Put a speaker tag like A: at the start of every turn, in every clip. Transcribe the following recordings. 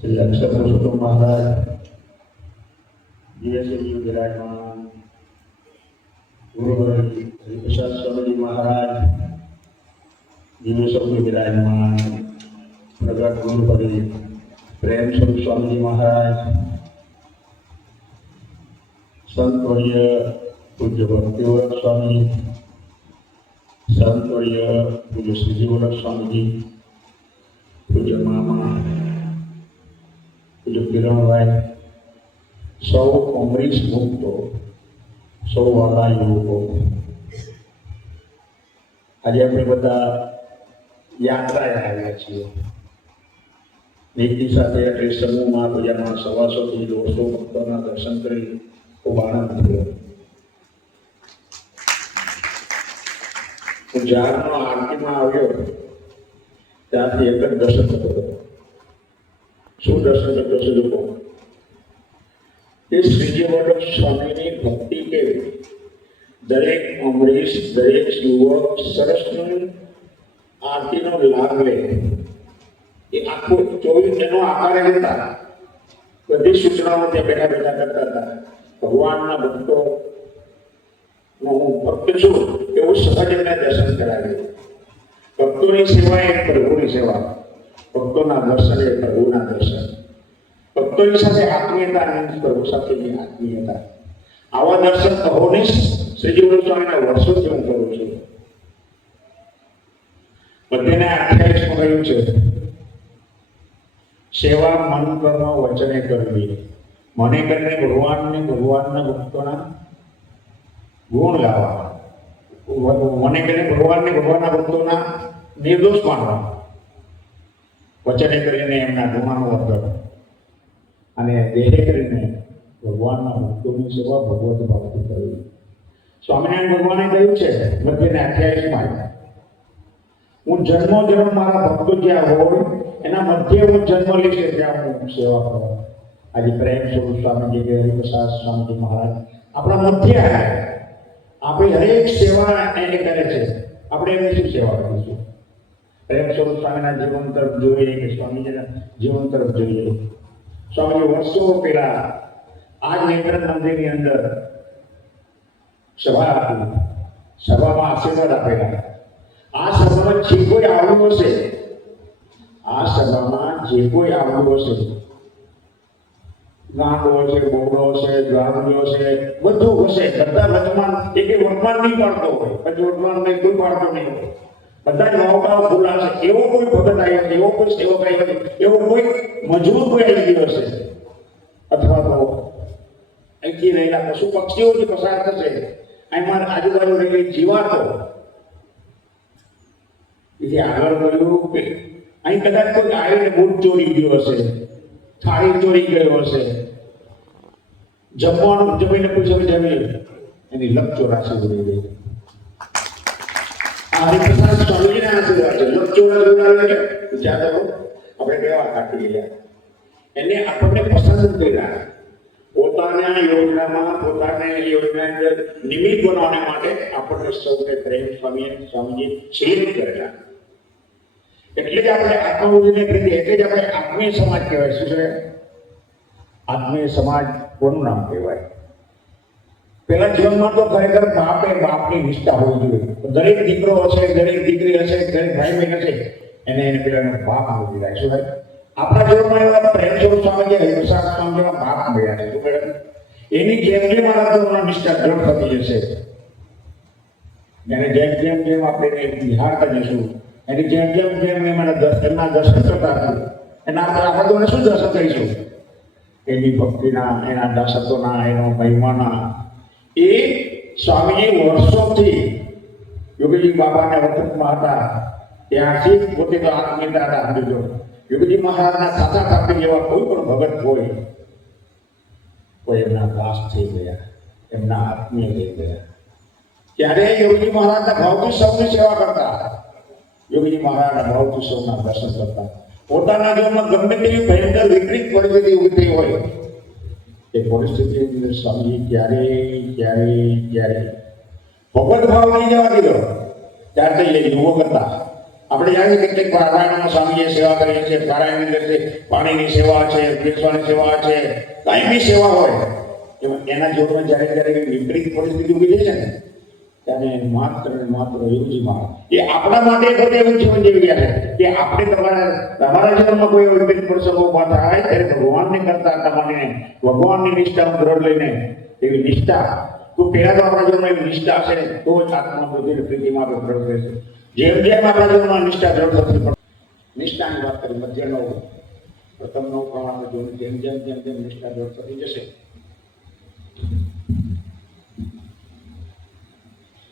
A: શ્રી અક્ષર પુરુષોત્તમ મહારાજ દિવ્યસિંહ વિરાજમાન ગુરુવર હરિપ્રસાદ સ્વામીજી મહારાજ દિવ્ય સ્વામી વિરાજમાન પ્રગટ ગુરુપરી પ્રેમ સ્વરૂપ સ્વામીજી મહારાજ સંતવર્ય પૂજ્ય ભક્તિવર સ્વામી સંતવર્ય પૂજ્ય શ્રીજીવર સ્વામીજી પૂજ્ય મામા પૂજ્ય કિરણભાઈ સૌ અમરીશ મુક્તો, સૌ વાળા યુવકો આજે આપણે બધા યાત્રાએ આવ્યા છીએ. નીતિ સાથે એટલે સમૂહમાં પૂજામાં સવાસોથી દોઢસો ભક્તોના દર્શન કરી ખૂબ આનંદ થયો. હું જ્યારનો આરતીમાં આવ્યો ત્યાંથી એક જ દર્શન થતો હતો શું દર્શન કરતો છે લોકો એ શ્રીજી વલ્લભ સ્વામીની ભક્તિ કેવી દરેક અમરીશ દરેક યુવક સરસનું આરતીનો લાભ લે એ આખો ચોવીસ એનો આકાર હતા બધી સૂચનાઓ ત્યાં બેઠા બેઠા કરતા હતા ભગવાનના ભક્તો નો હું ભક્ત છું એવું સહજ એમને દર્શન કરાવ્યું ભક્તોની સેવા એ પ્રભુની સેવા ભક્તોના દર્શન એ પ્રભુના દર્શન. ભક્તોની સાથે આત્મીયતા પ્રભુ સાથેની આત્મીયતા. આવા દર્શન શ્રીજી ગુરુ સ્વામીના વર્ષોથી હું કરું છું. બધેને અઠ્યાવીસમાં કહ્યું છે. સેવા મન કર્મ વચને કરવી મને કરીને ભગવાનને, ભગવાનના ભક્તોના ગુણ ગાવા. મને કરીને ભગવાનને, ભગવાનના ભક્તોના નિર્દોષ માનવા. વચને કરીને એમના ગુણાનો વર્તન અને દેહે કરીને ભગવાનના ભક્તોની સેવા ભગવત ભાવથી કરવી સ્વામિનારાયણ ભગવાને કહ્યું છે, મધ્યને અઠ્યાવીસમાં હું જન્મો જન્મ મારા ભક્તો જ્યાં હોય, એના મધ્ય હું જન્મ લઈશ ત્યાં હું સેવા કરવા આજે પ્રેમ સ્વરૂપ સ્વામીજી કે હરિપ્રસાદ સ્વામીજી મહારાજ આપણા મધ્ય આપણી હરેક સેવા એને કરે છે. આપણે એમની શું સેવા કરીશું પ્રેમ સ્વરૂપ સ્વામીના જીવન તરફ જોઈએ કે સ્વામીજીના જીવન તરફ જોઈએ સ્વામીજી વર્ષો પહેલા આ જ નેત્રંગ મંદિરની અંદર સભા આપી સભામાં આશીર્વાદ આપેલા આ સભામાં જે કોઈ આવ્યું હશે આ સભામાં જે કોઈ આવ્યું હશે ગાંડો છે બોબડો છે ગાંડિયો છે બધું હશે બધા વર્તમાન એક વર્તમાન નહીં પાડતો હોય પછી વર્તમાન નહીં કોઈ પાડતો નહીં હોય બધા જ નવકાઓ એવો કોઈ ભગત આવ્યો છે એવો કોઈ સેવક આવ્યો છે એવો કોઈ મજબૂત કોઈ આવી ગયો છે અથવા તો અહીંથી રહેલા પશુ પક્ષીઓ પસાર થશે એમાં આજુબાજુ રહેલી જીવાતો તેથી આગળ કર્યું કે અહીં કદાચ કોઈ આવીને બૂટ ચોરી ગયો હશે, થાળી ચોરી ગયો હશે, જમવાનું, જમીને પૂછ્યું જમી એની લપ ચોરાશી ઉડી ગઈ. હરિપ્રસાદ સ્વામીજીના આશીર્વાદ છે. કરો. આપણે કેવા કાઢી ગયા એને આપણને પસંદ કર્યા. પોતાના યોજનામાં, પોતાને યોજના અંદર બનાવવા માટે આપણને સૌને પ્રેમ સ્વામી, સ્વામીજી કરેલા એટલે જ આપણે આત્મબુદ્ધિને કીધી એટલે જ આપણે આત્મીય સમાજ કહેવાય. શું છે? આત્મીય સમાજ કોનું નામ કહેવાય? પેલા જીવનમાં તો ખરેખર બાપે બાપની નિષ્ઠા હોવી જોઈએ. દરેક દીકરો હશે, દરેક દીકરી હશે, દરેક ભાઈ બહેન હશે, એને એને પેલાનો બાપ જાય શું ભાઈ આપણા જીવનમાં એવા પ્રેમ સ્વામી હરિપ્રસાદ સ્વામીના બાપ મળ્યા છે. શું કહે? એની જેમ જેમ જીવનમાં નિષ્ઠા દ્રઢ થતી જશે, એને જેમ જેમ જેમ આપણે નિહાળતા જશું એની જેમ જેમ જેમ એમના દર્શન એમના દર્શન હતા એના આપણે આપણે શું દર્શન કરીશું? એની ભક્તિના, એના દાસત્વના, એનો મહિમાના એ સ્વામીજી વર્ષોથી યોગીજી બાબાને વખતમાં હતા. ત્યાંથી પોતે તો આત્મીયતા હતા સમજો યોગીજી મહારાજના સાચા કાપી જેવા કોઈ પણ ભગત હોય તો એમના દાસ થઈ ગયા, એમના આત્મીય થઈ ગયા. ત્યારે યોગીજી મહારાજના ભાવથી સૌની સેવા કરતા. યોગીજી મહારાજના ભાવથી સૌના દર્શન કરતા. પોતાના જીવનમાં ગમે તેવી ભયંકર વિપરીત પરિસ્થિતિ ઊભી થઈ હોય એ પરિસ્થિતિની અંદર સ્વામી ક્યારે ક્યારે ક્યારે ભગવત ભાવ નહીં જવા દીધો. ત્યારે થઈ જાય યુવક હતા આપણે જાણીએ કે પારાયણ સ્વામીજીએ સેવા કરીએ છીએ પારાયણની અંદર છે પાણીની સેવા છે બેસવાની સેવા છે કાંઈ બી સેવા હોય. એના જોડમાં જ્યારે જ્યારે વિપરીત પરિસ્થિતિ ઊભી થઈ છે ને ત્યારે માત્ર માત્ર યોગી માં એ આપણા માટે પોતે એવું જીવન જીવી ગયા છે. કે આપણે તમારા તમારા જીવનમાં કોઈ એવો વિપરીત પ્રસંગો ઊભા થાય, ત્યારે ભગવાનને કરતા તમારે ભગવાનની નિષ્ઠાનો દ્રઢ લઈને એવી નિષ્ઠા. તો પહેલા તો આપણા જીવનમાં એવી નિષ્ઠા છે તો જ આત્મા બુદ્ધિ પ્રીતિમાં આપણે દ્રઢ રહેશે. જેમ જેમ આપણા જીવનમાં નિષ્ઠા દ્રઢ થશે નિષ્ઠાની વાત કરી મધ્ય નવ પ્રથમ નવ પ્રમાણે જેમ જેમ જેમ જેમ નિષ્ઠા દ્રઢ થતી જશે.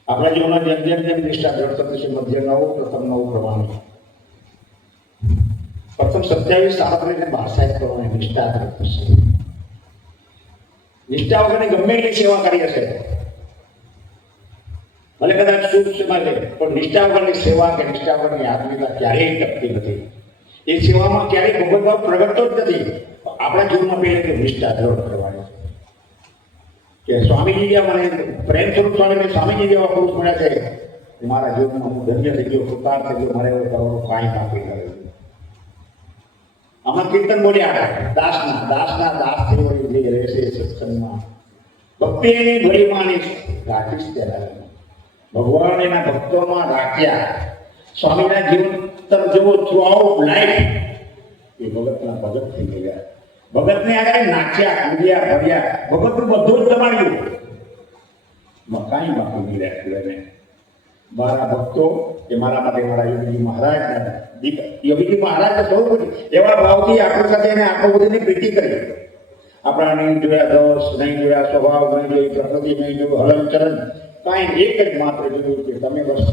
A: આપણા જીવનમાં જેમ જેમ જેમ નિષ્ઠા થતી છે, મધ્ય નવું, પ્રથમ નવું પ્રમાણ પ્રથમ સત્યાવીસ સાડત્રીસ ને બાસઠ પ્રમાણે નિષ્ઠા થશે નિષ્ઠા વગરની ગમે એટલી સેવા કરી હશે. ભલે કદાચ શુભ સેવા છે, પણ નિષ્ઠા વગરની સેવા કે નિષ્ઠા વગરની આત્મીયતા ક્યારેય ટકતી નથી. એ સેવામાં ક્યારેય ભગવદભાવ પ્રગટતો જ નથી. આપણા જીવનમાં પહેલે કે નિષ્ઠા છે કે સ્વામીજી જેવા મને પ્રેમ સ્વરૂપ સ્વામી સ્વામીજી જેવા પુરુષ મળ્યા છે. મારા જીવનમાં હું ધન્ય થઈ ગયો, કૃતાર્થ થઈ ગયો, મારે કરવાનું કાંઈ બાકી કરે આમાં કીર્તન બોલ્યા દાસના દાસના દાસ થઈ જે રહેશે સત્સંગમાં. ભક્તિ એની રાખીશ ત્યારે. ભગવાન એના ભક્તોમાં રાખ્યા. સ્વામીના જીવન તરફ જેવો થ્રુ આઉટ લાઈફ એ ભગતના ભગત થઈ ગયા. ભગતને આગળ નાખ્યા કૂદ્યા, ભર્યા, ભગતનું બધું જ દબાડ્યું કાંઈ બાકી નહીં રાખ્યું એને. મારા ભક્તો કે મારા માટે મારા યોગી મહારાજ યોગીજી મહારાજ તો બધી એવા ભાવથી આપણી સાથે એને આખો બધીની પ્રીતિ કરી. આપણા નહીં જોયા દોષ, નહીં જોયા સ્વભાવ, નહીં જોઈ પ્રકૃતિ, નહીં જોયું હલનચલન કાંઈ એક જ માત્ર જોયું કે તમે બસ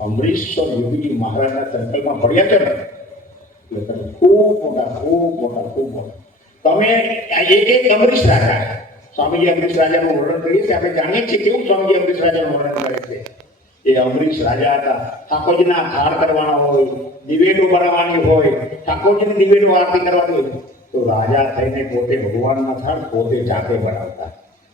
A: અમરીશ્વર યોગીજી મહારાજના સંકલ્પમાં પડ્યા છો ને ખૂબ મોટા ખૂબ મોટા ખૂબ મોટા. તમે એક એક અમરીશ રાજા, સ્વામીજી અમરીશ રાજાનું વર્ણન કરીએ છીએ. આપણે જાણીએ છીએ કેવું સ્વામીજી અમરીશ રાજાનું વર્ણન કરે છે. એ અમરીશ રાજા હતા. ઠાકોરજીના હાર કરવાના હોય, દિવેલો બનાવવાની હોય, ઠાકોરજીની દિવેલો આરતી કરવાની હોય. તો રાજા થઈને પોતે ભગવાનના થાળ પોતે જાતે બનાવતા.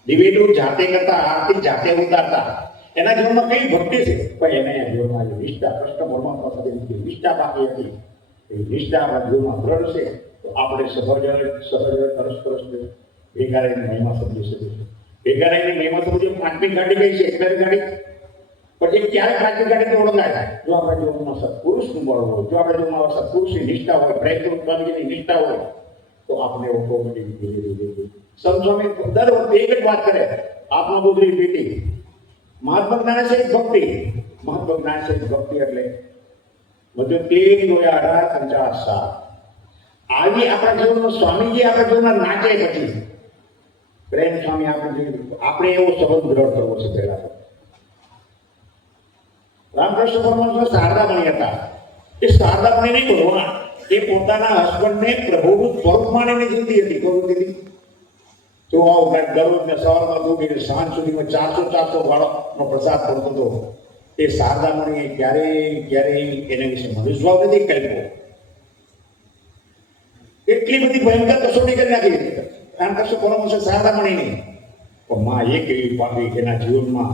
A: દિવેટો જાતે કરતા, આરતી જાતે ઉતારતા. એના જીવનમાં કઈ ભક્તિ છે? પણ એને જીવનમાં નિષ્ઠા કૃષ્ણ પરમાત્મા સાથે નિષ્ઠા બાકી હતી. એ નિષ્ઠા જીવનમાં દ્રઢ છે. આપણે સહજ તરસ તરસ ભેગા રહીને મહિમા સમજી શકીશું ભેગા રહીને મહિમા સમજી પાંચમી ગાડી કઈ છે એકલાની ગાડી પછી ક્યારે પાંચમી ગાડી ઓળખાય થાય જો આપણા જીવનમાં સત્પુરુષનું બળ હોય, જો આપણા જીવનમાં સત્પુરુષની નિષ્ઠા હોય પ્રેમ સ્વામીજીની નિષ્ઠા હોય, તો આપણે ઓટોમેટિક ધીરે ધીરે સંસ્વામી દર વખતે એક જ વાત કરે. આત્મબુદ્ધિ પીટી. મહાત્મા જ્ઞાન છે ભક્તિ. મહાત્મા જ્ઞાન છે ભક્તિ એટલે બધું તેર જોયા અઢાર પંચાસ સાત. આવી આપણા જીવનમાં સ્વામીજી આપણા જીવનમાં નાચે પછી. પ્રેમ સ્વામી આપણે જીવન આપણે એવો સંબંધ દ્રઢ કરવો છે પહેલા. રામકૃષ્ણ પરમહંસ શારદામણી હતા. એ શારદામણી નહીં ભગવાન. એ પોતાના હસબન્ડને પ્રભુનું સ્વરૂપ માનીને જીવતી હતી. દીદી તો આવો મેં દરરોજ ને સવારમાં દૂધ સાંજ સુધીમાં ચારસો ચારસો વાળોનો પ્રસાદ પડતો હતો. એ શારદામણીએ ક્યારેય ક્યારેય એના વિશે મનુષ્યભાવ નથી કલ્પ્યો એટલી બધી ભયંકર કસોટી કરી નાખી રામકૃષ્ણ પરમહંસ શારદામણીની પણ માં એક એવી પામી કે એના જીવનમાં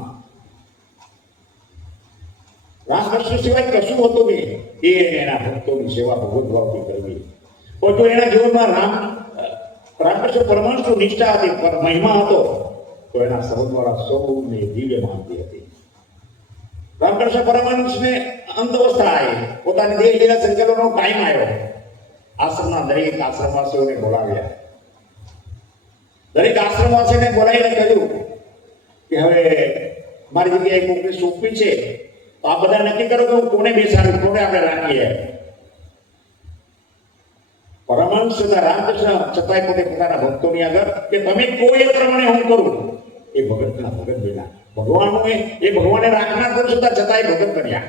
A: રામકૃષ્ણ સિવાય કશું હતું નહીં. એ એના ભક્તોની સેવા ભગવત ભાવથી કરવી. પણ જો એના જીવનમાં રામ રામકૃષ્ણ પરમહંસનો નિષ્ઠા હતી પર મહિમા હતો, તો એના સંબંધવાળા સૌને દિવ્ય માનતી હતી. રામકૃષ્ણ પરમહંસને અંતવસ્થા આવી પોતાની દેહ લીલા સંકલનનો ટાઈમ આવ્યો. આશ્રમના દરેક આશ્રમવાસીઓને બોલાવ્યા. દરેક આશ્રમવાસીને બોલાવીને કહ્યું કે હવે મારી જગ્યાએ કોઈને સોંપી છે. તો આ બધા નક્કી કરો કે હું કોને બેસાડું, કોને આપણે રાખીએ? પરમહંસ તથા રામકૃષ્ણ છતાંય પોતે પોતાના ભક્તોની આગળ કે તમે કોઈ એ પ્રમાણે હું કરું? એ ભગતના ભગત બન્યા. ભગવાન એ ભગવાને રાખનાર પુરુષ છતાં છતાંય ભગત કર્યા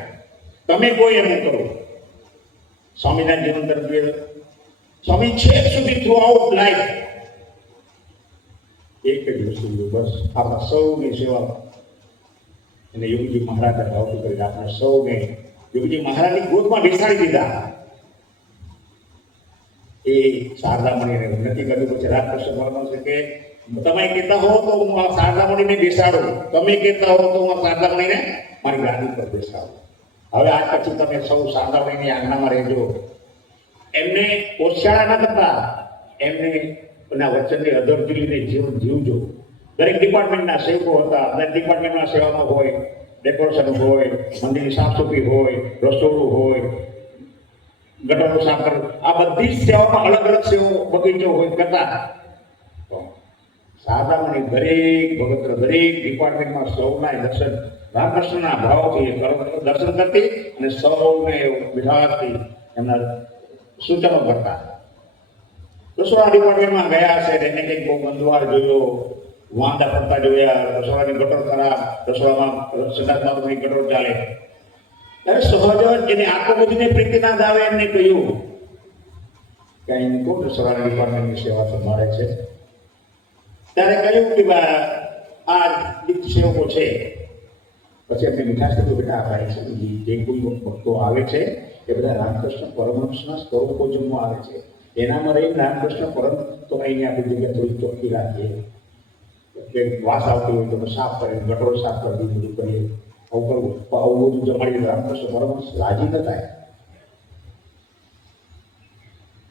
A: તમે કોઈ એમ કરો? સ્વામીના જીવન તરફ જોઈએ સ્વામી છેક સુધી થ્રુ આઉટ લાઈફ એક જ વસ્તુ બસ. આપણા સૌની સેવા અને યોગીજી મહારાજ ભાવથી કરીને આપણે સૌને યોગીજી મહારાજની ગોદમાં બેસાડી દીધા. એ શારદામણીને નક્કી કર્યું, પછી રાજકૃષ્ણ ભગવાન છે કે, તમે કહેતા હો તો હું આ શારદામણીને બેસાડો. તમે કહેતા હો તો હું આ શારદામણીને મારી ગાદી પર બેસાડો. હવે આજ પછી તમે સૌ સાંદાવણીની આજ્ઞામાં રહેજો. એમને ઓછાળા ન કરતા એમને એના વચનની અધરથી લીધે જીવન જીવજો. દરેક ડિપાર્ટમેન્ટના સેવકો હતા. દરેક ડિપાર્ટમેન્ટના સેવામાં હોય ડેકોરેશન હોય, મંદિરની સાફસૂફી હોય, રસોડું હોય ગટરો સાફ કરો આ બધી જ સેવામાં અલગ અલગ સેવો બગીચો હોય કરતા. તો દરેક ભગત, દરેક ડિપાર્ટમેન્ટમાં સૌના દર્શન, રામકૃષ્ણના ભાવથી દર્શન કરતી અને સૌને વિધાથી એમના સૂચનો કરતા રસોડા ડિપાર્ટમેન્ટમાં ગયા છે એને કંઈક બહુ બંધવાર જોયો વાંદા પડતા જોયા રસોડાની ગટર ખરાબ રસોડામાં સંડાસમાં ગટર ચાલે ત્યારે સહજ એને આંખો બધીને પ્રીતિના દાવે એમને કહ્યું કે અહીં કોણ રસોડા ડિપાર્ટમેન્ટની સેવા સંભાળે છે ત્યારે કહ્યું કે આ સેવકો છે પછી એમને મીઠાશ કીધું બેટા આ ભાઈ જે કોઈ ભક્તો આવે છે એ બધા રામકૃષ્ણ પરમહંસના સ્વરૂપો જમવા આવે છે. એનામાં રહીને રામકૃષ્ણ પરમ તો અહીંયા આપણી જગ્યા થોડી ચોખ્ખી રાખીએ. એટલે વાસ આવતી હોય તો સાફ કરે ગટરો સાફ કરી બધું કરીએ. આવું કરવું. આવું બધું જમાડી રામકૃષ્ણ પરમહંસ રાજી ન થાય.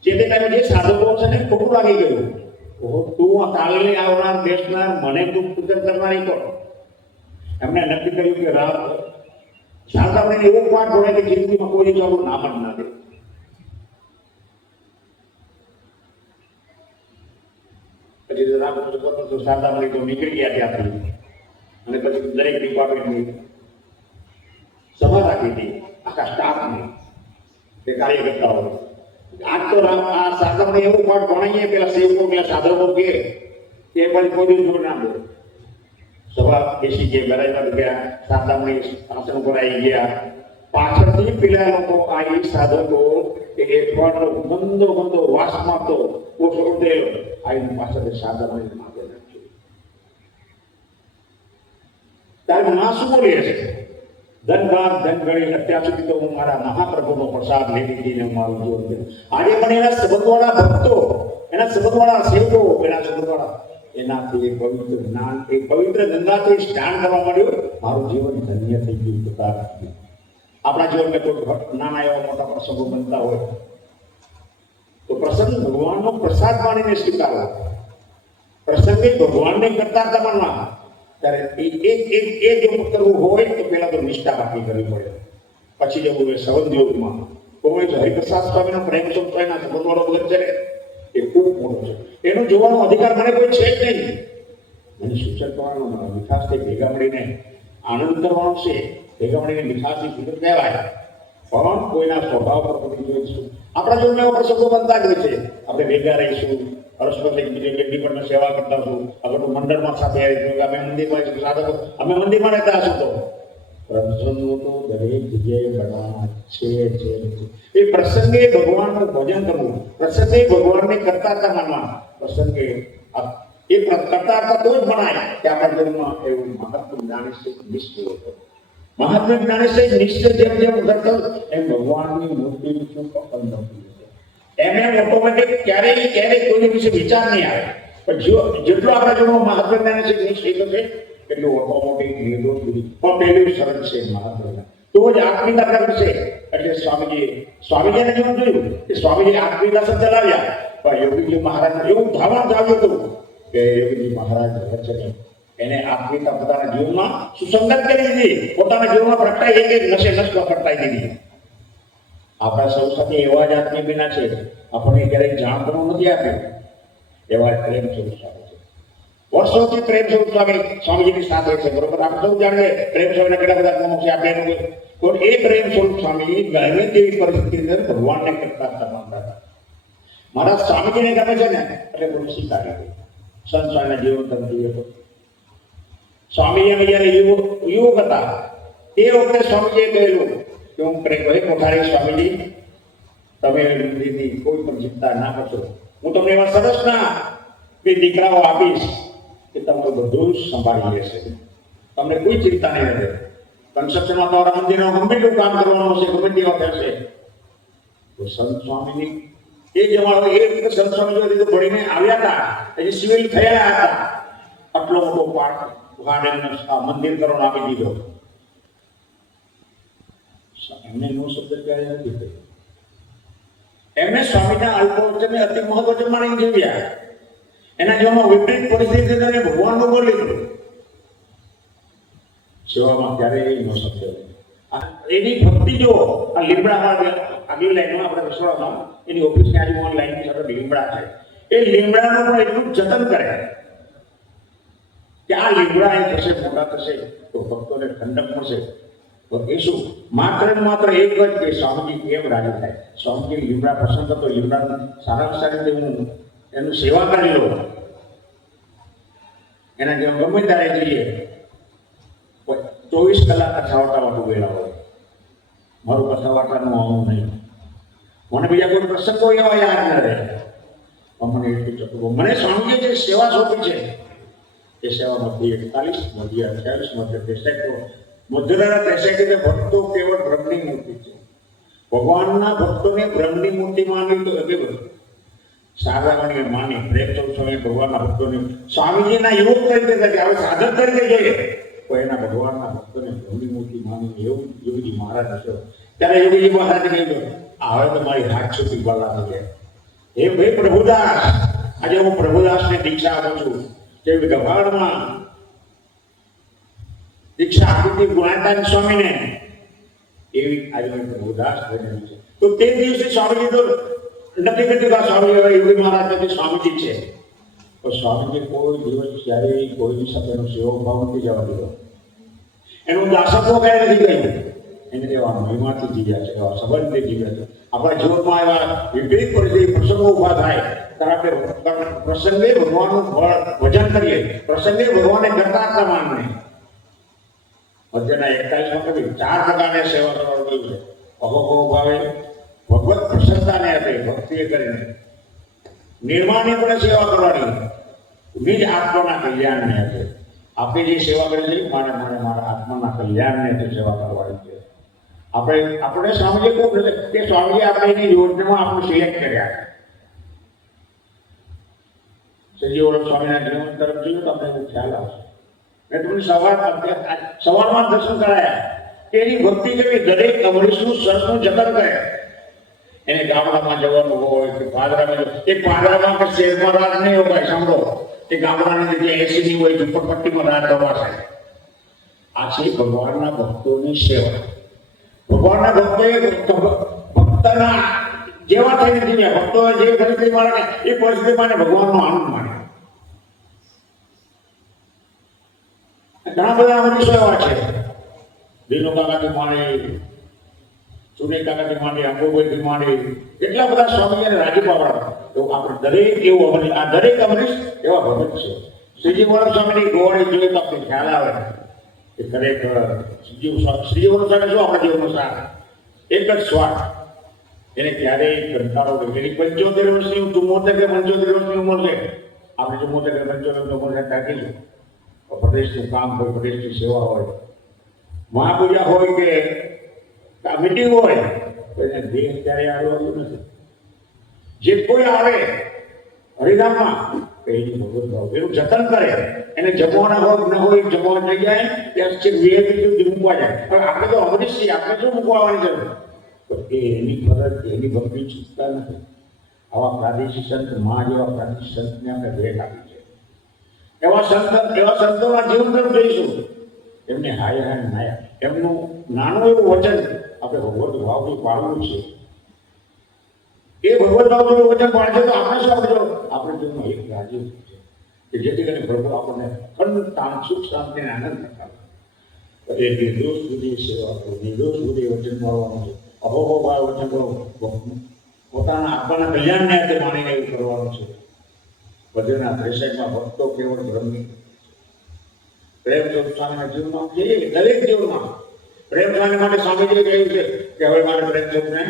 A: જે તે ટાઈમે જે સાધકો છે ને, ખોટું લાગી ગયું. તું કાલે આવનાર દેશના મને તું પૂજન કરનારી કોણ? એમને નક્કી કર્યું કે રામ શારદાબેન એવો પાઠ ભણે કે જિંદગીમાં કોઈ જવાનું ના પણ ના દે. પછી તો રામ તો શારદામણી તો નીકળી ગયા ત્યાંથી અને પછી દરેક ડિપાર્ટમેન્ટની સભા રાખી હતી, આખા સ્ટાફની તે કાર્યકર્તાઓ. આજ તો આ શારદામણી એવું પાઠ ભણાઈએ પેલા સેવકો, પેલા સાધકો કે એ પણ કોઈ દિવસ ના બોલે સભા બેસી ગયા ગરાઈમાં ગયા સાતામણી આસન પર આવી ગયા પાછળથી પેલા લોકો આવી સાધકો કે એ ફળનો ગંદો ગંદો વાસ મારતો ઓછો ઉતરેલો આવીને પાછળ સાતામણી માગે નાખ્યો તારે માં શું બોલી હશે ધન ભાગ ધન ગણી અત્યાર સુધી તો હું મારા મહાપ્રભુનો પ્રસાદ લઈ લીધીને હું મારું જીવન જીવું. આજે મને એના સંબંધવાળા ભક્તો એના સંબંધવાળા સેવકો એના સંબંધવાળા એનાથી એ પવિત્ર જ્ઞાન એ પવિત્ર ધંધાથી સ્નાન કરવા માંડ્યું મારું જીવન ધન્ય થઈ ગયું કૃપા આપણા જીવનમાં કોઈ નાના એવા મોટા પ્રસંગો બનતા હોય તો પ્રસંગ ભગવાનનો પ્રસાદ માનીને સ્વીકારવો પ્રસંગે ભગવાનને કરતા તમારવા ત્યારે એ એક એક એ જો કરવું હોય તો પહેલા તો નિષ્ઠા બાકી કરવી પડે. પછી જવું એ સંબંધ યોગમાં. કોઈ હરિપ્રસાદ સ્વામીનો પ્રેમ સંપ્રદાયના સંબંધવાળો વગર છે ને, એ ખૂબ મોટો છે. એનો જોવાનો અધિકાર મને કોઈ છે જ નહીં. મને સૂચન કરવાનો મારા વિકાસથી ભેગા મળીને આનંદ કરવાનો છે. ભેગા મળીને વિકાસની કુદરત કહેવાય. પણ કોઈના સ્વભાવ પર પડી જોઈશું આપણા જો એવા પ્રસંગો બનતા જ હોય છે. આપણે ભેગા રહીશું, પરસ્પર એકબીજા કેટલી પણ સેવા કરતા હશું આગળ મંડળમાં સાથે આવીશું અમે મંદિરમાં સાધકો. અમે મંદિરમાં રહેતા હશું તો. પ્રસંગો તો દરેક જગ્યાએ બનવાના છે છે છે. એ પ્રસંગે ભગવાનનું ભજન કરવું, પ્રસંગે ભગવાનને કરતા માનવા પ્રસંગે એ કરતા તો જ ભણાય કે આપણા જીવનમાં એવું મહત્વ જ્ઞાનેશ્વર નિશ્ચય હતો મહાત્મા જ્ઞાનેશ્વર નિશ્ચય જેમ જેમ કરતો એમ ભગવાનની મૂર્તિ વિશે પસંદ નથી હતું. એમ એમ ઓટોમેટિક ક્યારેય ક્યારેય કોઈની વિશે વિચાર નહીં આવે પણ જેટલો આપણા જીવનમાં મહાત્મા જ્ઞાનેશ્વર નિશ્ચય થશે એટલું ઓટોમેટિક બધી પણ પેલું સરળ છે મહાત્મા તો જ આત્મીયતા કરશે એટલે સ્વામીજી સ્વામીજીને જેવું જોયું કે સ્વામીજી સાથે ચલાવ્યા. પણ યોગીજી મહારાજ એવું ધાવણ ધાવ્યું હતું કે યોગીજી મહારાજ વચને એને આત્મીયતા પોતાના જીવનમાં સુસંગત કરી દીધી. પોતાના જીવનમાં પ્રગટાઈ એક નશે નશમાં પ્રગટાઈ દીધી. આપણા સૌ સાથે એવા જ આત્મી બિના છે. આપણને ક્યારેક જાણ કરવું નથી આપ્યું એવા પ્રેમ સ્વરૂપ વર્ષોથી પ્રેમ સ્વરૂપ સ્વામી સ્વામીજીની સાથે છે, બરોબર? આપણે સૌ જાણીએ પ્રેમ સ્વામીના કેટલા બધા ગુણો છે આપણે એનું કોઈ- પણ એ પ્રેમ સ્વરૂપ સ્વામી ગમે તેવી પરિસ્થિતિની અંદર ભગવાનને કરતા હતા, માનતા હતા. મારા સ્વામીજીને ગમે છે ને, એટલે બોલું સ્વીકારી. દે સંત સ્વામીના જીવન તમે જોઈએ તો. સ્વામીજી અમે જ્યારે યુવક યુવક હતા. તે વખતે સ્વામીજીએ કહેલું કે હું પ્રેમ ભાઈ કોઠારી સ્વામીજી, તમે દીદી કોઈ પણ ચિંતા ના કરશો. હું તમને એવા સરસના બે દીકરાઓ આપીશ. કે તમારું બધું જ સંભાળી લેશે તમને કોઈ ચિંતા નહીં રહે. કન્સ્ટ્રક્શનમાં તમારા મંદિરનું ગમે તેવું કામ કરવાનું હશે ગમે તેવા થશે તો સંત સ્વામીની એ જમાનો એ સંત સ્વામી જો રીતે ભણીને આવ્યા હતા. હજી સિવિલ થયા હતા. આટલો મોટો પાઠ ગાર્ડન મંદિર કરવાનો આપી દીધો. એમને નો શબ્દ ક્યારે નથી એમને સ્વામીના અલ્પવચનને અતિ મહત્વચન માની જીવ્યા. એના જેમાં વિપરીત પરિસ્થિતિ ભગવાન ભગવાનનું બોલી દો સેવામાં ક્યારેય ન શક્ય. એની ભક્તિ જો આ લીમડામાં આગલી લાઈનમાં આપણે રસોડામાં એની ઓફિસની આજુ લાઈન સાથે લીમડા થાય. એ લીમડાનું પણ એટલું જતન કરે કે આ લીમડા એ થશે, મોટા થશે, તો ભક્તોને ઠંડક મળશે. એ શું? માત્ર ને માત્ર એક જ કે સ્વામીજી કેમ રાજી થાય. સ્વામીજી લીમડા પસંદ હતો લીમડા સારા સારી રીતે હું એનું સેવા કરી લો. એના જેમ ગમે ત્યારે જઈએ. ચોવીસ કલાક કથાવાટામાં ડૂબેલા હોય. મારું કથાવાટાનું આવું નહીં. મને બીજા કોઈ પ્રસંગો એવા યાદ ન રહે. અમને એટલું ચકવું મને સ્વામીએ જે સેવા સોંપી છે, એ સેવા મધ્ય એકતાલીસ, મધ્ય અઠ્યાવીસ, મધ્ય ત્રેસઠ મધ્યના ત્રેસઠ ભક્તો કેવળ બ્રહ્મની મૂર્તિ છે. ભગવાનના ભક્તોને બ્રહ્મની મૂર્તિ માનવી તો એ બધું. સાધારણીય માની પ્રેમ સ્વામી ભગવાનના ભક્તોને. સ્વામીજીના યુવક તરીકે નથી હવે સાધક તરીકે જોઈએ તો એના ભગવાનના ભક્તોને બ્રહ્મની મૂર્તિ માની એવું યોગીજી મહારાજ હશે. ત્યારે યોગીજી મહારાજ કહ્યું "આ હવે તો મારી હાથ સુધી બલા હે ભાઈ પ્રભુદાસ, આજે હું પ્રભુદાસને દીક્ષા આપું છું. તે ગભાડમાં દીક્ષા આપી હતી ગુણાતાન સ્વામીને, એવી આજે પ્રભુદાસ બન્યો છે. તો તે દિવસે સ્વામીજી તો નથી કીધું કે સ્વામી યોગી મહારાજ નથી સ્વામીજી છે. તો સ્વામીજી કોઈ દિવસ ક્યારેય કોઈની સાથેનો સેવો ભાવ નથી જવા દીધો. એનું દાસત્વ ક્યારે નથી કહ્યું એને એવા મહિમાથી જીવ્યા છે, એવા સંબંધથી જીવ્યા છે. આપણા જીવનમાં એવા વિપરીત પરિસ્થિતિ, પ્રસંગો ઊભા થાય. ત્યારે આપણે પ્રસંગે ભગવાનનું ફળ ભજન કરીએ. પ્રસંગે ભગવાનને કરતા હતા માનને મધ્યના એકતાલીસમાં કહ્યું ચાર પ્રકારની સેવા કરવાનું કહ્યું છે. અહોકો ભાવે ભગવત પ્રસન્નતાને આપે ભક્તિએ કરીને નિર્માણની પણ સેવા કરવાની નિજ આત્માના કલ્યાણને આપે આપણે જે સેવા કરી છે મારે મારે મારા આત્માના કલ્યાણને તે સેવા કરવાની છે આપણે આપણે સ્વામીજી કહ્યું છે કે સ્વામીજી આપણે એની યોજનામાં આપણે સિલેક્ટ કર્યા શ્રીજી ઓળખ સ્વામીના જીવન તરફ જોયું તો આપણે એવું ખ્યાલ આવશે મેં તમને સવાર સવારમાં દર્શન કરાયા કે એની ભક્તિ કેવી દરેક અમરીશનું સરસનું જતન કરે એને ગામડામાં જવાનું હોય કે પાદરામાં એ પાદરામાં કે શહેરમાં રાત નહીં હોય ભાઈ, સાંભળો. એ ગામડાની જગ્યાએ એસી ની હોય, ઝુંપડપટ્ટીમાં રાત દબાશે. આ છે ભગવાનના ભક્તોની સેવા. ભગવાનના ભક્તોએ ભક્તના જેવા થઈને જીવ્યા. ભક્તો જે પરિસ્થિતિ માણે એ પરિસ્થિતિમાં ભગવાનનો આનંદ માણે ઘણા બધા મનુષ્ય એવા છે. દીનો કાકાથી માંડી કાકાથી માંડી અંબુભાઈથી માંડી, એટલા બધા સ્વામીને રાજી પાવડા એવું આપણે દરેક એવું અમરીશ આ દરેક અમરીશ એવા ભગત છે. શ્રીજી વલ્લભ સ્વામીની ગોવાળી જોઈએ તો આપણે ખ્યાલ આવે કે ખરેખર શ્રીજી શ્રીજી વલ્લભ સ્વામી શું આપણા જીવનનો સાર? એક જ સ્વાર્થ. એને ક્યારેય કંટાળો નથી એની પંચોતેર વર્ષની ચુમ્મોતેર કે પંચોતેર વર્ષની ઉંમર છે. આપણે ચુમ્મોતેર કે પંચોતેર ઉંમર તો પ્રદેશનું કામ હોય, પ્રદેશની સેવા હોય. મહાપૂજા હોય કે આ મીટિંગ હોય એને દેહ ક્યારે આવવાનું નથી. જે કોઈ આવે, હરિધામમાં એની ભગવત ભાવ એનું જતન કરે, એને જમવાના હોય ન હોય જમવા થઈ જાય, ત્યાં છે VIP બીજું મૂકવા જાય. હવે આપણે તો અમરીશ છીએ, આપણે શું મૂકવા આવવાની જરૂર એ એની ફરજ એની ભક્તિ ચૂકતા નથી. આવા પ્રાદેશિક સંત, મા જેવા પ્રાદેશિક સંતને આપણે ભેટ આપી છે. એવા સંત, એવા સંતોના જીવન તરફ જઈશું એમને હાય હાય નાયા. એમનું નાનું એવું વચન આપણે ભગવત ભાવથી પાડવું છે. એ ભગવત ભાવનું વચન પાડશે તો આપણે શું આપણે આપણે તેમાં એક રાજી કે જેથી કરીને પ્રભુ આપણને ખંડ તાન સુખ શાંતિ આનંદ થતા એ નિર્દોષ સુધી સેવા કરો નિર્દોષ સુધી વચન મળવાનું છે. અહોહો ભાવ વચન કરો પોતાના આત્માના કલ્યાણને તે માણીને એવું કરવાનું છે. ભજનના ત્રેસઠમાં ભક્તો કેવળ બ્રહ્મી પ્રેમ સ્વામીના જીવનમાં દરેક જીવનમાં પ્રેમ સ્વામી માટે સ્વામીજી કહ્યું છે કે હવે મારે પ્રેમ જોગને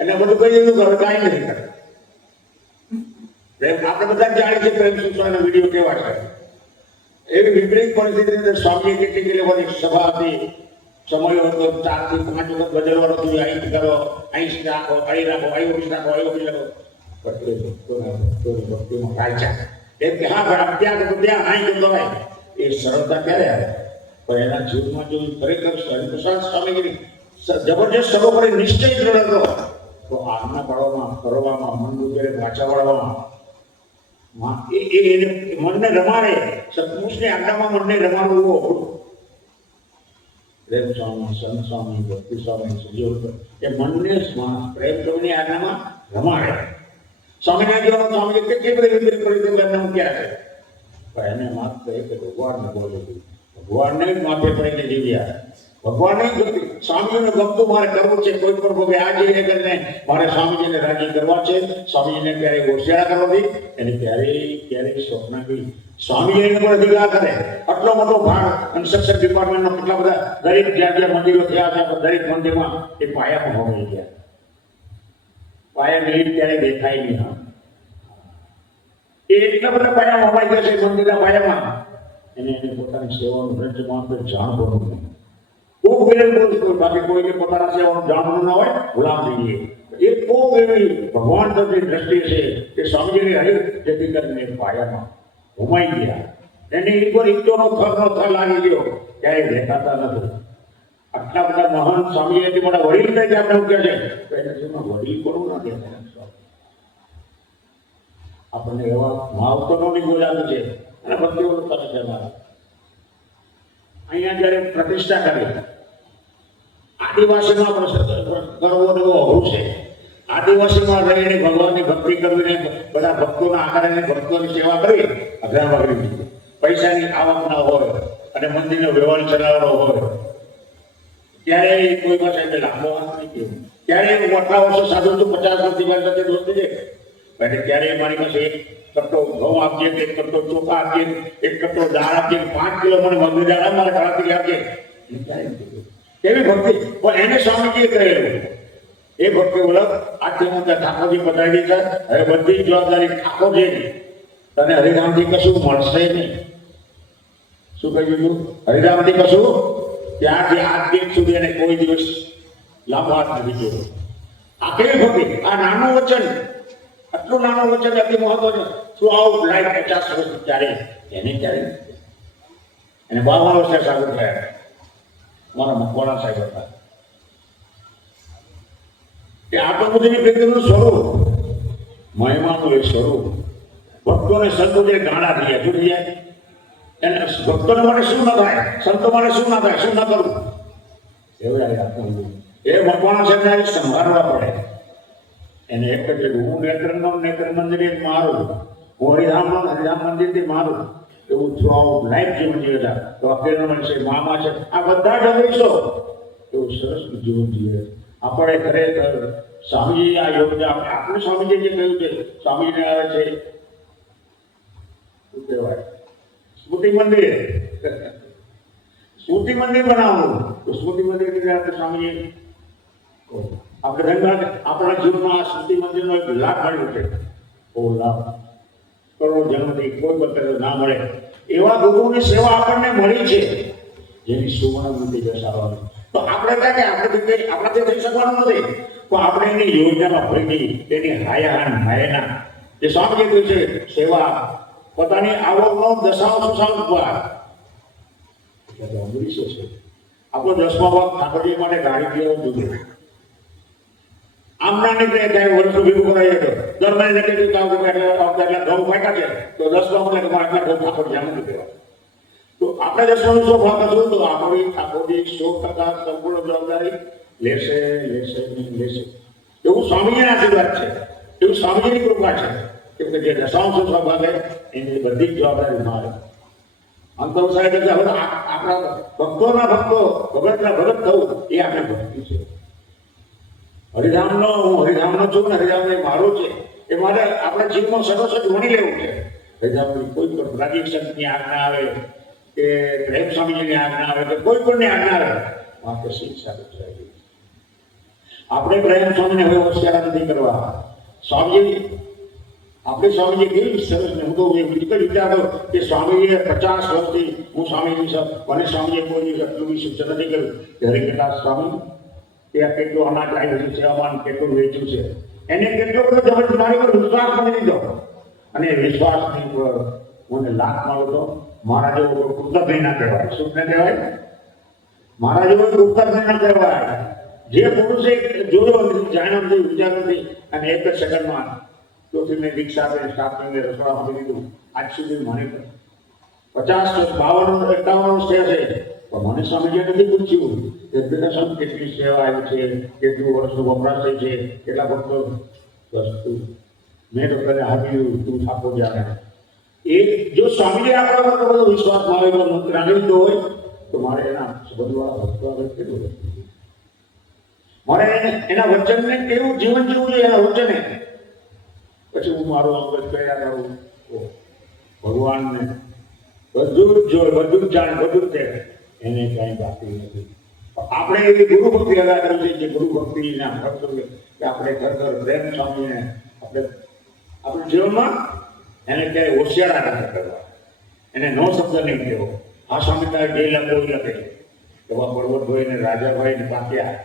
A: એને બધું કહી દીધું કે હવે કાંઈ નથી કરે પ્રેમ આપણે બધા જાણીએ છીએ પ્રેમ સ્વામીના વીડિયો કેવા છે. એવી વિપરીત પરિસ્થિતિની અંદર સ્વામી કેટલી કેટલી સભા હતી. સમય હતો ચારથી પાંચ વખત બદલવાનો થયું અહીં કરો, અહીં રાખો અહીં રાખો, અહીં ઓફિસ રાખો, અહીં ઓફિસ રાખો. એમ કે હા ભાઈ ત્યાં તો ત્યાં અહીં જતો હોય એ સરળતા ક્યારે આવે? પણ એના જીવનમાં જો ખરેખર હરિપ્રસાદ સ્વામીગીરી જબરજસ્ત સર્વોપરે નિશ્ચય દ્રઢ હતો તો આજ્ઞા પાડવામાં કરવામાં મન વગેરે પાછા વળવામાં મનને રમાડે, સત્પુરુષની આજ્ઞામાં મનને રમાડવું બહુ પ્રેમ સ્વામી સંત સ્વામી ભક્તિ સ્વામી સજીવ એ મનને પ્રેમ સ્વામીની આજ્ઞામાં રમાડે. સ્વામીના જીવન સ્વામી કેટલી બધી વિવિધ પરિસ્થિતિ મૂક્યા છે? પણ એને માત્ર એક ભગવાનને બોલે. ભગવાનને જ માથે પડીને જીવ્યા ભગવાનને જ સ્વામીને ગમતું મારે કરવું છે, કોઈ પણ ભોગે આ જઈને કરીને મારે સ્વામીજીને રાજી કરવા છે. સ્વામીજીને ક્યારેય હોશિયાર કરવાથી? એને ક્યારેય ક્યારેય સ્વપ્ન બી એને પણ અધિકાર કરે. આટલો મોટો ભાગ કન્સ્ટ્રક્શન ડિપાર્ટમેન્ટનો કેટલા બધા દરેક જ્યાં જ્યાં મંદિરો થયા છે દરેક મંદિરમાં એ પાયામાં હોવાઈ ગયા. પાયા નહીં ત્યારે દેખાય નહીં. એ એટલા બધા પાયા હોવાઈ ગયા છે મંદિરના પાયામાં. એને એને પોતાની સેવાનું રજ માત્ર જાણવાનું નહીં. ખૂબ વિરલ બોલ બાકી કોઈને પોતાના સેવાનું જાણવાનું ના હોય, ગુલામ થઈ જઈએ. એ ખૂબ એવી ભગવાન તરફની દ્રષ્ટિ છે કે સ્વામીજીની હરી જેથી કરીને પાયામાં ઘુમાઈ ગયા. એની ઉપર ઈંટોનો થરનો થર લાગી ગયો. ક્યારેય દેખાતા નથી. આટલા બધા મહાન સ્વામી એથી મોટા વડીલ તરીકે આપણે મૂક્યા છે, તો એને જેમાં વડીલ કોનું ના દેખાય આપણને એવા માવતરોની બોલાવી છે. ભક્તિઓ કરે છે અહીંયા જ્યારે પ્રતિષ્ઠા કરી, આદિવાસીમાં કરવો અઘરું છે. આદિવાસીમાં રહીને ભગવાનની ભક્તિ કરીને બધા ભક્તોના આકારે ભક્તોની સેવા કરી અભ્યામ કરી દીધી. પૈસાની આવક ના હોય અને મંદિરનો વ્યવહાર ચલાવવાનો હોય ત્યારે કોઈ પાસે લાંબો હાથ નહીં કેવું ત્યારે હું વર્ષો સાધુ છું પચાસ વર્ષથી મારી સાથે દોસ્તી છે. એટલે ક્યારેય મારી પાસે એક કટ્ટો ઘઉં આપજે, એક કટ્ટો ચોખા આપજે, એક કટ્ટો દાળ આપજે, પાંચ કિલો મને મગની દાળ મારે ખાવાથી આપજે. એ ક્યારે નહીં કીધું. કેવી ભક્તિ? પણ એને સ્વામીજીએ કહેલું એ ભક્તિ બોલો આટલી ત્યાં ઠાકોરજી પધારી છે. હવે બધી જવાબદારી ઠાકોરજીની. તને હરિરામથી કશું મળશે નહીં. શું કહ્યું તું? હરિરામથી કશું? ત્યાંથી આજ દિન સુધી એને કોઈ દિવસ લાંબો હાથ નથી જોયો. આ કેવી ભક્તિ? આ નાનું વચન. આટલું નાનો વચન અતિ મહત્વનું શું આવું લાઈટ પચાસ વર્ષ ત્યારે એને ક્યારે એને બાવન વર્ષે સાગર થયા. મારા મકવાના સાહેબ હતા. એ આત્મબુદ્ધિની વ્યક્તિનું સ્વરૂપ, મહિમાનું એ સ્વરૂપ. ભક્તોને સંતો જે ગાણા થયા શું થઈ એને ભક્તોને માટે શું ના થાય? સંતો માટે શું ના થાય? શું ના કરવું? એવું એ મકવાણા સાહેબને સંભાળવા પડે. એને એક જ કીધું, હું નેત્રંગમ નેત્ર મંદિરે જ મારું હું હરિધામનો હરિધામ મંદિરથી મારું એવું આઉટ લાઈફ જીવન જીવેલા તો અકેલો છે મામા છે. આ બધા જ અમીશો એવું સરસ જીવન જીવે આપણે ખરેખર સ્વામીજી આ યોગ્ય આપણે આપણે સ્વામીજી જે કહ્યું છે સ્વામીજીને આવે છે શું કહેવાય? સ્મૃતિ મંદિર. સ્મૃતિ મંદિર બનાવવું. તો સ્મૃતિ મંદિર એટલે આપણે સ્વામીજી આપણે ઘણી આપણા જીવનમાં આ શક્તિ મંદિરનો એક લાભ મળ્યો છે. બહુ લાભ. કરોડ જન્મથી કોઈ વખતે ના મળે. એવા ગુરુની સેવા આપણને મળી છે. જેની સુવર્ણ મૂર્તિ બેસાડવાની તો આપણે ત્યાં કે આપણે રીતે આપણાથી થઈ શકવાનું નથી. તો આપણે એની યોજનામાં ભરી એની હાયાહાન હાયના જે સ્વામી કીધું છે, સેવા પોતાની આવકનો દશાંશ દશાંશ ભાગ અમરીશો છે. આપણો દસમા ભાગ ઠાકોરજી માટે ગાડી પીવાનું જોઈએ આમ ના ત્યાં વર્ષો ભેગું કરાય તો ઘઉં ઠાકોરજી આમ નથી તો આપણે દસમાનું સો ટકા સંપૂર્ણ જવાબદારી લેશે લેશે લેશે. એવું સ્વામીજીના આશીર્વાદ છે. એવું સ્વામીજીની કૃપા છે કેમ કે જે દશાંશ ભાગે એની બધી જવાબદારી મારે. અંતર સાહેબ એટલે હવે આપણા ભક્તોના ભક્તો, ભગતના ભગત થવું એ આપણે ભક્તિ છે. હરિધામનો હું હરિધામનો છું ને હરિરામ એ મારો છે, એ મારે આપણા જીવનમાં જ વણી લેવું છે. હરિધામની કોઈ પણ રાજીવ સંતની આજ્ઞા આવે, કે પ્રેમ સ્વામીજીની આજ્ઞા આવે, કે કોઈ પણની આજ્ઞા આવે, માત્ર શીખ સાથે આપણે પ્રેમ સ્વામીને હવે હોશિયાર નથી કરવા. સ્વામીજી, આપણે સ્વામીજી કેવી સરસ ને હું તો એ વિકલ વિચારતો કે સ્વામીજીએ પચાસ વર્ષથી હું સ્વામીજી મને સ્વામીએ કોઈ દિવસ બી સૂચન નથી કર્યું. કે હરિકથા સ્વામી કે કેટલું અનાજ આવ્યું છે સેવામાં કેટલું વેચ્યું છે. એને કેટલો બધો જબર મારી પર વિશ્વાસ કરી દીધો અને વિશ્વાસની પર મને લાખ મળ્યો તો, મારા જેવો કૃતજ્ઞ ના કહેવાય. શું ને કહેવાય? મારા જેવો કૃતજ્ઞ ના કહેવાય. જે પુરુષે જોયો જાણ્યો નથી વિચાર નથી, અને એક જ સેકન્ડમાં ચોથી મેં દીક્ષા આપીને સ્ટાફને રસોડા આપી દીધું આજ સુધી માની પચાસ બાવન, એકાવન વર્ષ છે પણ મને સમજ્યા નથી પૂછ્યું કે બેટા કેટલી સેવા આવી છે, કેટલું વર્ષનું વપરાશ છે, કેટલા ભક્તો વસ્તુ. મેં તો કદાચ હાર્યું તું થાકો જાણે. એ જો સ્વામીજી આપણા પર બધો વિશ્વાસ મારે મંત્ર આવી હોય, તો મારે એના સંબંધવાળા ભક્તો આગળ કેટલું મારે એના વચનને કેવું, જીવન જીવવું જોઈએ એના વચને? પછી હું મારું અંગત કર્યા કરું? ભગવાનને. બધું જ જોઈ બધું જ જાણ, બધું જ એને કાંઈ બાકી નથી. આપણે એવી ગુરુ ભક્તિ અદા કરવી કે ગુરુ ભક્તિના ભક્ત કે આપણે ઘર ઘર પ્રેમ સ્વામીને આપણે આપણા જીવનમાં એને ક્યાંય હોશિયાર નથી કરવા. એને નો શબ્દ નહીં કહેવો. આ સ્વામી જે લખો લખે એવા પર્વતભાઈ ને રાજાભાઈ ને પાક્યા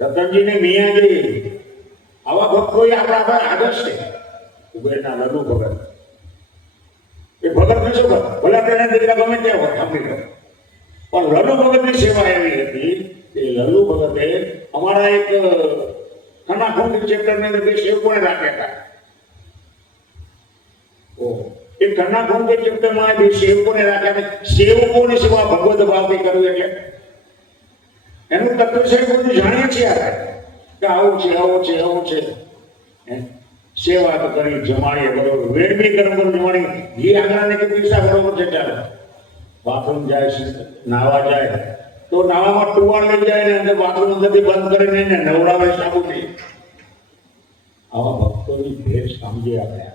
A: રતનજી ને મિયાજી આવા ભક્તો એ આપણા આપણા આદર્શ છે. કુબેરના લઘુ ભગત. એ ભગત ને શું ભલે તેના દીકરા ગમે ત્યાં હોય લો પણ લલ્લુ ભગતની સેવા એવી હતી કે લડુ ભગતે અમારા એક ખનાખુંડ ચેપ્ટરની અંદર બે સેવકોને રાખ્યા હતા. એ ખનાખુંડ ચેપ્ટરમાં બે સેવકોને રાખ્યા હતા સેવકોની સેવા ભગવત ભાવથી કરવી એટલે. એનું તત્વ છે બધું જાણીએ છીએ આપણે. કે આવું છે આવું છે આવું છે. સેવા તો કરી, જમાડીએ, બરોબર. વેડમી કરવું જમાડી ઘી આંગણાને કે પૈસા બરોબર છે ચાલો બાથરૂમ જાય છે, નાવા જાય. તો નાવામાં ટુવાળ લઈ જાય ને અંદર બાથરૂમ અંદરથી બંધ કરીને ને નવડાવે સાબુથી. આવા ભક્તોની ભેટ સમજી આપણે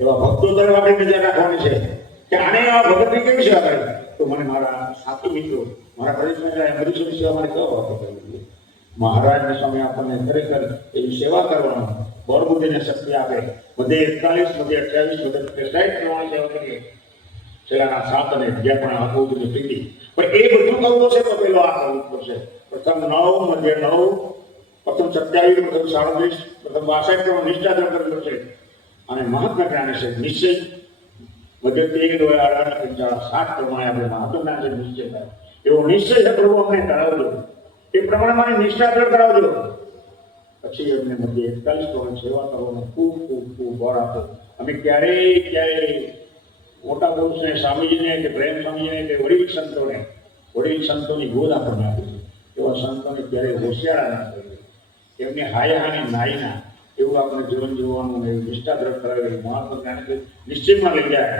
A: એવા ભક્તો તરફ આપણે નજર રાખવાની છે. કે આને આવા ભગતની કેવી સેવા કરી? તો મને મારા સાથી મિત્રો, મારા પરિશ્રમ મરીશ્વરી સેવા મારે કયો વાતો કરવી મહારાજની સામે આપણને ખરેખર એવી સેવા કરવાનું, બળ બુદ્ધિને શક્તિ આપે. બધે એકતાલીસ, બધે અઠ્યાવીસ, બધે સાઠ કરવાની સેવા કરીએ. છેલ્લાના સાત અને જે પણ આકૃતિની સ્થિતિ. પણ એ બધું કરવું છે તો પેલો આ કરવું પડશે. પ્રથમ નવ, મધ્ય નવ, પ્રથમ સત્યાવીસ, પ્રથમ સાડત્રીસ, પ્રથમ બાસઠ પ્રમાણે નિષ્ઠા ધર્મ કરવી પડશે. અને મહાત્મા જ્ઞાન છે નિશ્ચય મધ્ય તેર હોય અઢાર પંચાળા સાત પ્રમાણે આપણે મહાત્મા જ્ઞાન છે નિશ્ચય થાય. એવો નિશ્ચય છે પ્રભુ અમને કરાવજો. એ પ્રમાણે મારે નિષ્ઠા દ્રઢ કરાવજો. પછી અમને મધ્ય એકતાલીસ પ્રમાણે સેવા કરવાનો ખૂબ ખૂબ ખૂબ બળ આપો. અમે ક્યારેય ક્યારેય મોટા પુરુષને, સ્વામીજીને કે પ્રેમ સ્વામીજીને કે વડીલ સંતોને, વડીલ સંતોની ગોદ આપણને આપી એવા સંતોને ક્યારેય હોશિયારા ના કરીએ હાય હાયાહાની નાયના એવું આપણે જીવન જીવવાનું એવી નિષ્ઠા દ્રઢ કરાવી મહાત્મા જ્ઞાન નિશ્ચયમાં લઈ જાય.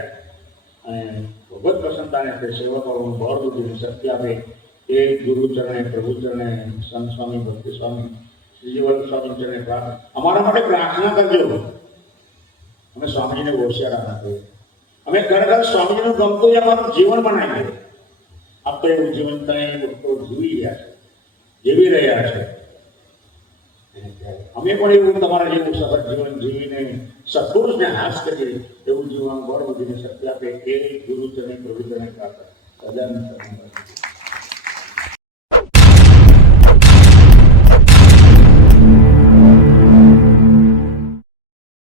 A: અને ભગવત પ્રસન્નતાને તે સેવા કરવાનું બળ બુદ્ધિની શક્તિ આપે. એ ગુરુચરણે પ્રભુચરણે પ્રભુ સંત સ્વામી, ભક્તિ સ્વામી, શ્રીજીવન સ્વામી ચરણે પ્રાર્થના. અમારા માટે પ્રાર્થના કરજો. અમે સ્વામીજીને હોશિયાર આપીએ. અમે ખરેખર સ્વામીજીનું ગમતું એ અમારું જીવન બનાવીએ આપણે એવું જીવન ત્યાં લોકો જીવી રહ્યા છે, જીવી રહ્યા છે. અમે પણ એવું તમારા જેવું સફળ જીવન જીવીને સત્પુરુષને હાસ કરીએ, એવું જીવન બળ બધીને શક્તિ આપે એ ગુરુ ચરણે પ્રભુ ચરણે પ્રાર્થના સદાનંદ